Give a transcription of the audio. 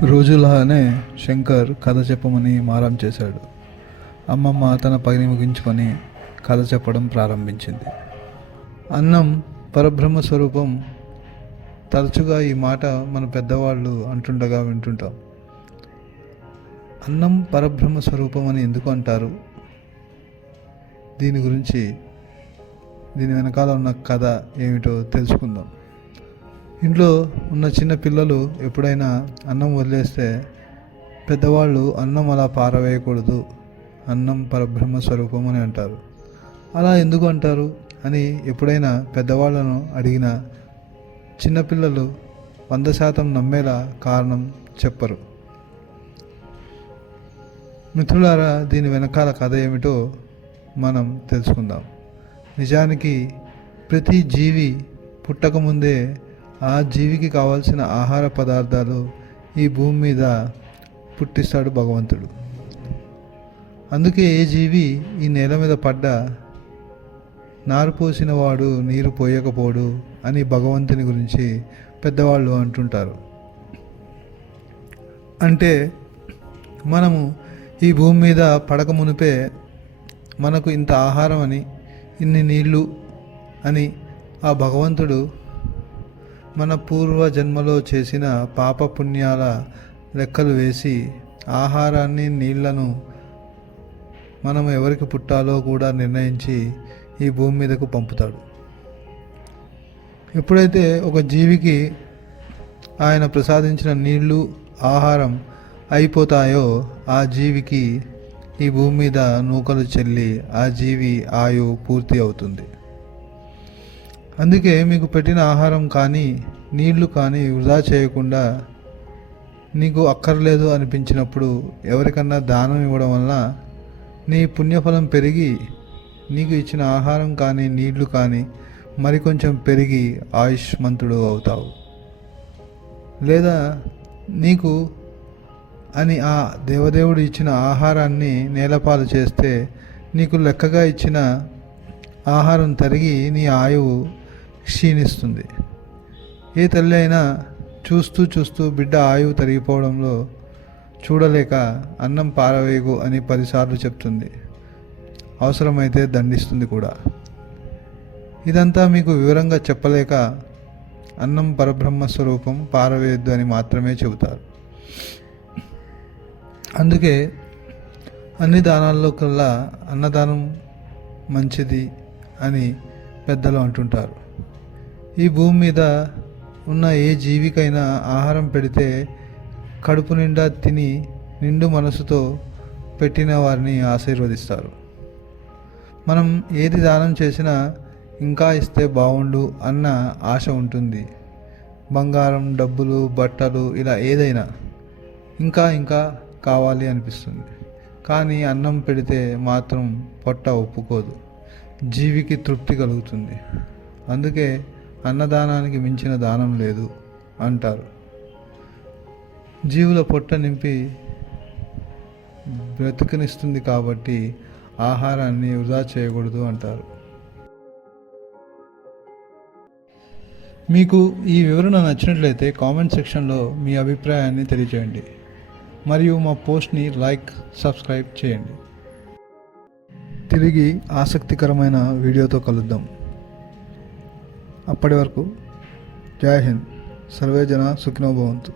రోజులానే శంకర్ కథ చెప్పమని మారం చేశాడు. అమ్మమ్మ తన పని ముగించుకొని కథ చెప్పడం ప్రారంభించింది. అన్నం పరబ్రహ్మ స్వరూపం. తరచుగా ఈ మాట మన పెద్దవాళ్ళు అంటుండగా వింటుంటాం. అన్నం పరబ్రహ్మ స్వరూపం అని ఎందుకు అంటారు? దీని గురించి, దీని వెనకాల ఉన్న కథ ఏమిటో తెలుసుకుందాం. ఇంట్లో ఉన్న చిన్న పిల్లలు ఎప్పుడైనా అన్నం వదిలేస్తే పెద్దవాళ్ళు అన్నం అలా పారవేయకూడదు, అన్నం పరబ్రహ్మ స్వరూపం అని అంటారు. అలా ఎందుకు అంటారు అని ఎప్పుడైనా పెద్దవాళ్ళను అడిగిన చిన్నపిల్లలు 100% నమ్మేలా కారణం చెప్పరు. మిత్రులారా, దీని వెనకాల కథ ఏమిటో మనం తెలుసుకుందాం. నిజానికి ప్రతి జీవి పుట్టకముందే ఆ జీవికి కావాల్సిన ఆహార పదార్థాలు ఈ భూమి మీద పుట్టిస్తాడు భగవంతుడు. అందుకే ఏ జీవి ఈ నేల మీద పడ్డా నారు పోసిన వాడు నీరు పోయకపోడు అని భగవంతుని గురించి పెద్దవాళ్ళు అంటుంటారు. అంటే మనము ఈ భూమి మీద పడక మునిపే మనకు ఇంత ఆహారం అని, ఇన్ని నీళ్ళు అని ఆ భగవంతుడు మన పూర్వ జన్మలో చేసిన పాపపుణ్యాల లెక్కలు వేసి ఆహారాన్ని, నీళ్లను మనం ఎవరికి పుట్టాలో కూడా నిర్ణయించి ఈ భూమి మీదకు పంపుతాడు. ఎప్పుడైతే ఒక జీవికి ఆయన ప్రసాదించిన నీళ్లు, ఆహారం అయిపోతాయో ఆ జీవికి ఈ భూమి మీద నూకలు చెల్లి ఆ జీవి ఆయువు పూర్తి అవుతుంది. అందుకే మీకు పెట్టిన ఆహారం కానీ, నీళ్లు కానీ వృధా చేయకుండా నీకు అక్కర్లేదు అనిపించినప్పుడు ఎవరికన్నా దానం ఇవ్వడం వల్ల నీ పుణ్యఫలం పెరిగి నీకు ఇచ్చిన ఆహారం కానీ, నీళ్లు కానీ మరికొంచెం పెరిగి ఆయుష్మంతుడు అవుతావు. లేదా నీకు అని ఆ దేవదేవుడు ఇచ్చిన ఆహారాన్ని నేలపాలు చేస్తే నీకు లెక్కగా ఇచ్చిన ఆహారం తరిగి నీ ఆయువు క్షీణిస్తుంది. ఏ తల్లి అయినా చూస్తూ చూస్తూ బిడ్డ ఆయువు తరిగిపోవడంలో చూడలేక అన్నం పారవేయకు అని 10 సార్లు చెప్తుంది. అవసరమైతే దండిస్తుంది కూడా. ఇదంతా మీకు వివరంగా చెప్పలేక అన్నం పరబ్రహ్మ స్వరూపం, పారవేయద్దు అని మాత్రమే చెబుతారు. అందుకే అన్ని దానాల్లో కల్లా అన్నదానం మంచిది అని పెద్దలు అంటుంటారు. ఈ భూమి మీద ఉన్న ఏ జీవికైనా ఆహారం పెడితే కడుపు నిండా తిని నిండు మనసుతో పెట్టిన వారిని ఆశీర్వదిస్తారు. మనం ఏది దానం చేసినా ఇంకా ఇస్తే బాగుండు అన్న ఆశ ఉంటుంది. బంగారం, డబ్బులు, బట్టలు ఇలా ఏదైనా ఇంకా ఇంకా కావాలి అనిపిస్తుంది. కానీ అన్నం పెడితే మాత్రం పొట్ట ఒప్పుకోదు, జీవికి తృప్తి కలుగుతుంది. అందుకే అన్నదానానికి మించిన దానం లేదు అంటారు. జీవుల పొట్ట నింపి బ్రతుకునిస్తుంది కాబట్టి ఆహారాన్ని వృధా చేయకూడదు అంటారు. మీకు ఈ వివరణ నచ్చినట్లయితే కామెంట్ సెక్షన్లో మీ అభిప్రాయాన్ని తెలియజేయండి. మరియు మా పోస్ట్ని లైక్, సబ్స్క్రైబ్ చేయండి. తిరిగి ఆసక్తికరమైన వీడియోతో కలుద్దాం. అప్పటి వరకు జై హింద్. సర్వే జన సుఖినో భవంతు.